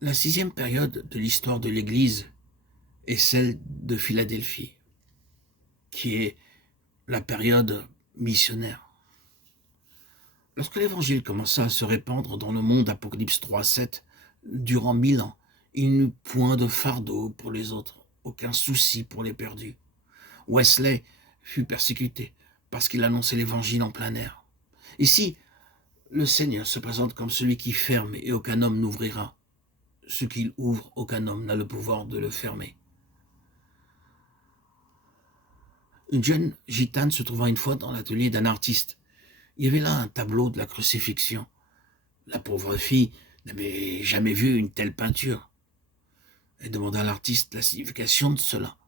La 6e période de l'histoire de l'Église est celle de Philadelphie, qui est la période missionnaire. Lorsque l'Évangile commença à se répandre dans le monde, Apocalypse 3:7, durant 1000 ans, il n'eut point de fardeau pour les autres, aucun souci pour les perdus. Wesley fut persécuté parce qu'il annonçait l'Évangile en plein air. Ici, le Seigneur se présente comme celui qui ferme et aucun homme n'ouvrira. Ce qu'il ouvre, aucun homme n'a le pouvoir de le fermer. Une jeune gitane se trouva une fois dans l'atelier d'un artiste. Il y avait là un tableau de la crucifixion. La pauvre fille n'avait jamais vu une telle peinture. Elle demanda à l'artiste la signification de cela.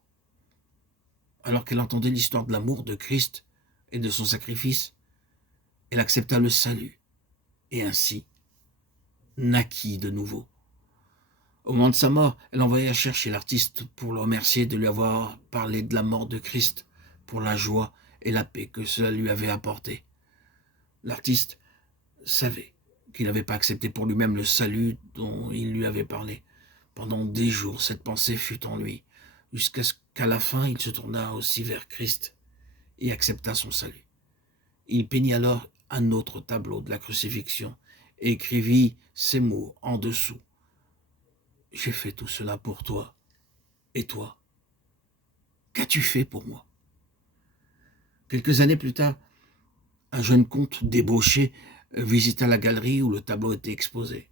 Alors qu'elle entendait l'histoire de l'amour de Christ et de son sacrifice, elle accepta le salut et ainsi naquit de nouveau. Au moment de sa mort, elle envoya chercher l'artiste pour le remercier de lui avoir parlé de la mort de Christ, pour la joie et la paix que cela lui avait apporté. L'artiste savait qu'il n'avait pas accepté pour lui-même le salut dont il lui avait parlé. Pendant des jours, cette pensée fut en lui, jusqu'à ce qu'à la fin, il se tourna aussi vers Christ et accepta son salut. Il peignit alors un autre tableau de la crucifixion et écrivit ces mots en dessous. « J'ai fait tout cela pour toi. Et toi, qu'as-tu fait pour moi ?» Quelques années plus tard, un jeune comte débauché visita la galerie où le tableau était exposé.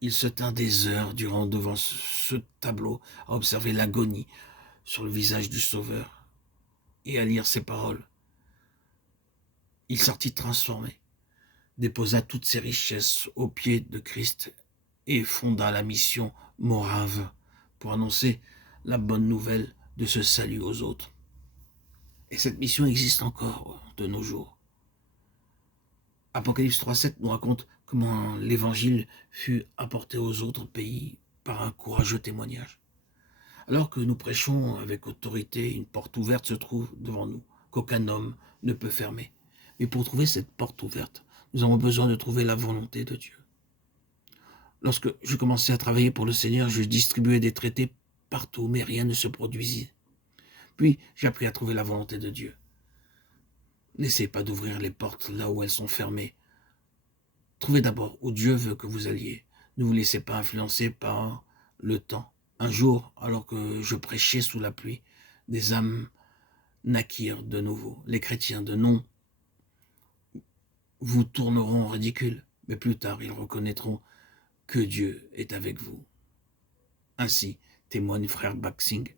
Il se tint des heures durant devant ce tableau à observer l'agonie sur le visage du Sauveur et à lire ses paroles. Il sortit transformé, déposa toutes ses richesses aux pieds de Christ et fonda la mission morave pour annoncer la bonne nouvelle de ce salut aux autres. Et cette mission existe encore de nos jours. Apocalypse 3:7 nous raconte comment l'évangile fut apporté aux autres pays par un courageux témoignage. Alors que nous prêchons avec autorité, une porte ouverte se trouve devant nous, qu'aucun homme ne peut fermer. Mais pour trouver cette porte ouverte, nous avons besoin de trouver la volonté de Dieu. Lorsque je commençais à travailler pour le Seigneur, je distribuais des traités partout, mais rien ne se produisit. Puis j'ai appris à trouver la volonté de Dieu. N'essayez pas d'ouvrir les portes là où elles sont fermées. Trouvez d'abord où Dieu veut que vous alliez. Ne vous laissez pas influencer par le temps. Un jour, alors que je prêchais sous la pluie, des âmes naquirent de nouveau. Les chrétiens de nom vous tourneront en ridicule, mais plus tard ils reconnaîtront que Dieu est avec vous. Ainsi témoigne frère Baxing.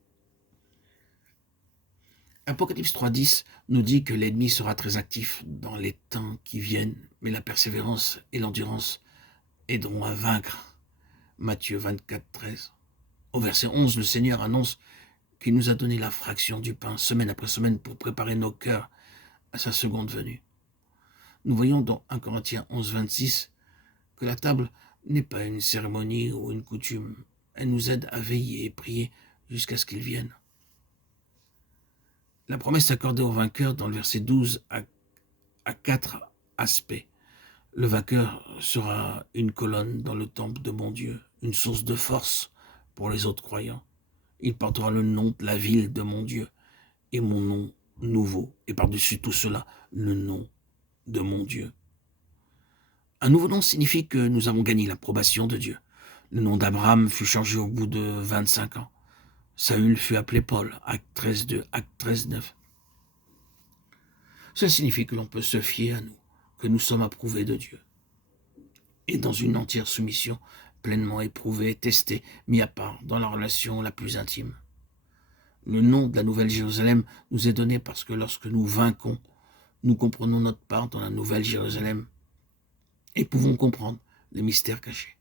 Apocalypse 3:10 nous dit que l'ennemi sera très actif dans les temps qui viennent, mais la persévérance et l'endurance aideront à vaincre. Matthieu 24:13. Au verset 11, le Seigneur annonce qu'il nous a donné la fraction du pain semaine après semaine pour préparer nos cœurs à sa seconde venue. Nous voyons dans 1 Corinthiens 11:26 que la table n'est pas une cérémonie ou une coutume. Elle nous aide à veiller et prier jusqu'à ce qu'il vienne. La promesse accordée au vainqueur dans le verset 12 a 4 aspects. Le vainqueur sera une colonne dans le temple de mon Dieu, une source de force pour les autres croyants. Il portera le nom de la ville de mon Dieu et mon nom nouveau. Et par-dessus tout cela, le nom de mon Dieu. Un nouveau nom signifie que nous avons gagné l'approbation de Dieu. Le nom d'Abraham fut changé au bout de 25 ans. Saül fut appelé Paul, Acte 13:2, Acte 13:9. Cela signifie que l'on peut se fier à nous, que nous sommes approuvés de Dieu. Et dans une entière soumission, pleinement éprouvée, testée, mis à part dans la relation la plus intime. Le nom de la Nouvelle Jérusalem nous est donné parce que lorsque nous vainquons, nous comprenons notre part dans la Nouvelle Jérusalem et pouvons comprendre les mystères cachés.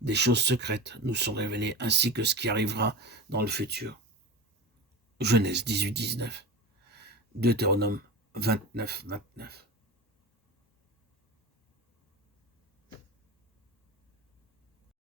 Des choses secrètes nous sont révélées ainsi que ce qui arrivera dans le futur. Genèse 18:19, Deutéronome 29:29.